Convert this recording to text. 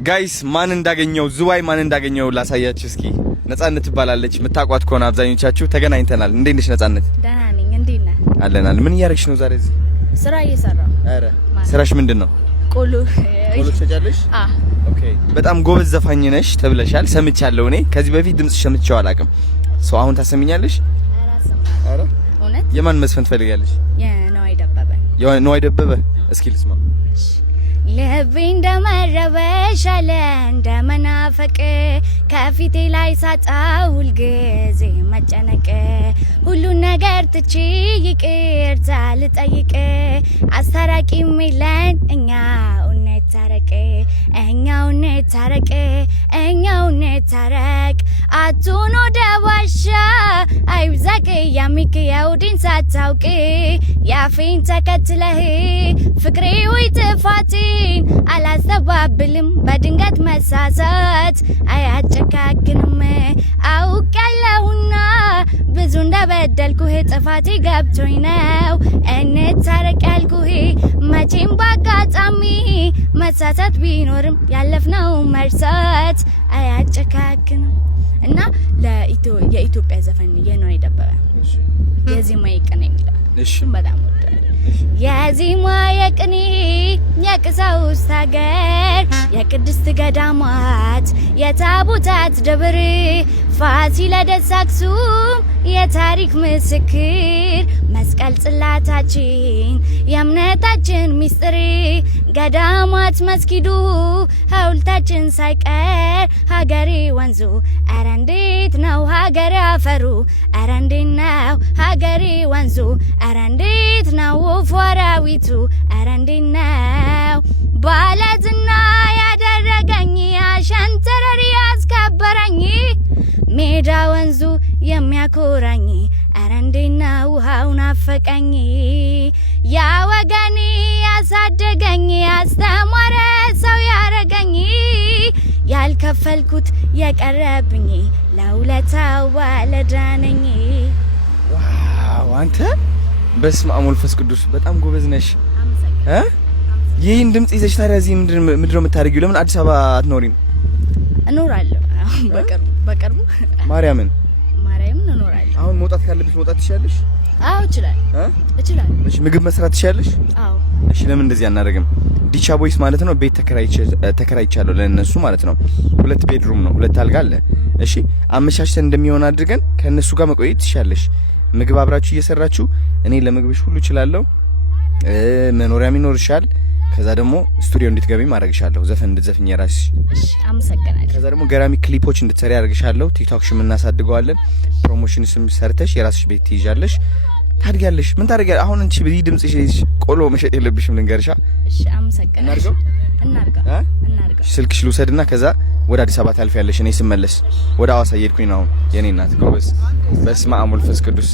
ጋይስ ማን እንዳገኘው ዝዋይ ማን እንዳገኘው ላሳያችሁ እስኪ። ነጻነት ትባላለች። መታቋት ከሆነ አብዛኞቻችሁ ተገናኝተናል። እንዴት ነሽ ነጻነት? ደህና ነኝ። እንዴት ነህ? አለናል። ምን እያደረግሽ ነው ዛሬ እዚህ? ስራ እየሰራሁ። አረ ስራሽ ምንድነው? ቆሎ ትሸጫለሽ? ኦኬ። በጣም ጎበዝ ዘፋኝ ነሽ ተብለሻል፣ ሰምቻለሁ። እኔ ከዚህ በፊት ድምጽሽ ሰምቼው አላውቅም። ሰው አሁን ታሰሚኛለሽ? አረ እውነት? የማን መስፈን ትፈልጋለሽ? የነዋይ ደበበ። የነዋይ ደበበ። እስኪ ልስማ። ልቤ እንደመረበሽ አለ እንደመናፈቅ ከፊቴ ላይ ሳጣው ሁልጊዜ መጨነቅ ሁሉን ነገር ትቼ ይቅርታ ልጠይቅ አስታራቂም የለን እኛው እንታረቅ እኛው እንታረቅ እኛው እንታረቅ አቱን ወደ ባሻ አይብዛቅ ያሚክ የውዲን ሳታውቅ ያፌን ተከትለህ ፍቅሬ ወይ ጥፋቴን አላስተባብልም በድንገት መሳሳት አያጨካክንም አውቃለሁና ብዙ እንደበደልኩህ ጥፋቴ ገብቶኝ ነው እንታረቅ ያልኩህ መቼም ባጋጣሚ መሳሳት ቢኖርም ያለፍነው መርሳት አያጨካክንም እና የኢትዮጵያ ዘፈን የነዋይ ደበበ የዜማ የቅኔ የሚለው በጣም ወዳለሁ። የዜማ የቅኔ የቀሳውስት ሀገር የቅድስት ገዳማት የታቦታት ደብር ፋሲለደስ አክሱም የታሪክ ምስክር መስቀል ጽላታችን የእምነታችን ሚስጥር ገዳማት መስጊዱ ሐውልታችን ሳይቀር ሀገሬ ወንዙ ኧረ እንዴት ነው ሀገሬ አፈሩ ኧረ እንዴት ነው ሀገሬ ወንዙ ኧረ እንዴት ነው ፎራዊቱ ኧረ እንዴት ነው ባለዝና ያደረገኝ አሸንተረሪ ያስከበረኝ ሜዳ ወንዙ የሚያኮራኝ ኧረ እንዴት ነው ውሃው ናፈቀኝ ያ ወገኔ ያሳደገኝ ያስተማረ ሰው ያረገኝ ያልከፈልኩት የቀረብኝ ለውለታው ባለዳነኝ። ዋው አንተ በስመ አብ ወመንፈስ ቅዱስ በጣም ጎበዝ ነሽ። ይሄን ድምጽ ይዘሽ ታዲያ እዚህ ምንድነው የምታደርጊው? ለምን አዲስ አበባ አትኖሪም? እኖራለሁ በቅርቡ ማርያምን እኖራለሁ። አሁን መውጣት ካለብሽ መውጣት ትችያለሽ? አዎ እችላለሁ። እሺ ምግብ መስራት ትችያለሽ? አዎ። እሺ ለምን እንደዚህ አናደርግም? ዲቻ ቦይስ ማለት ነው ቤት ተከራይቻለሁ ለነሱ ማለት ነው። 2 ቤድሩም ነው 2 አልጋ አለ። እሺ አመቻችተን እንደሚሆን አድርገን ከነሱ ጋር መቆየት ትችያለሽ። ምግብ አብራችሁ እየሰራችሁ እኔ ለምግብሽ ሁሉ እችላለሁ። መኖሪያም ይኖርሻል። ከዛ ደግሞ ስቱዲዮ እንድትገቢ ማድረግሻለሁ። ዘፈን እንድትዘፍኝ የራስሽ። እሺ አመሰግናለሁ። ከዛ ደግሞ ገራሚ ክሊፖች እንድትሰሪ አድርግሻለሁ። ቲክቶክሽም እናሳድገዋለን። ፕሮሞሽንስም ሰርተሽ የራስሽ ቤት ትይዣለሽ። ታድጊያለሽ። ምን ታደርጊያለሽ? አሁን እንቺ በዚህ ድምጽሽ ቆሎ መሸጥ የለብሽም ልንገርሻ። እሺ አመሰግናለሁ። እናርገው። ስልክሽ ልውሰድና ከዛ ወደ አዲስ አበባ ታልፊያለሽ። እኔ ስመለስ ወደ ሐዋሳ እየሄድኩኝ ነው። የኔ እናት ጎበዝ። በስመ አብ ወመንፈስ ቅዱስ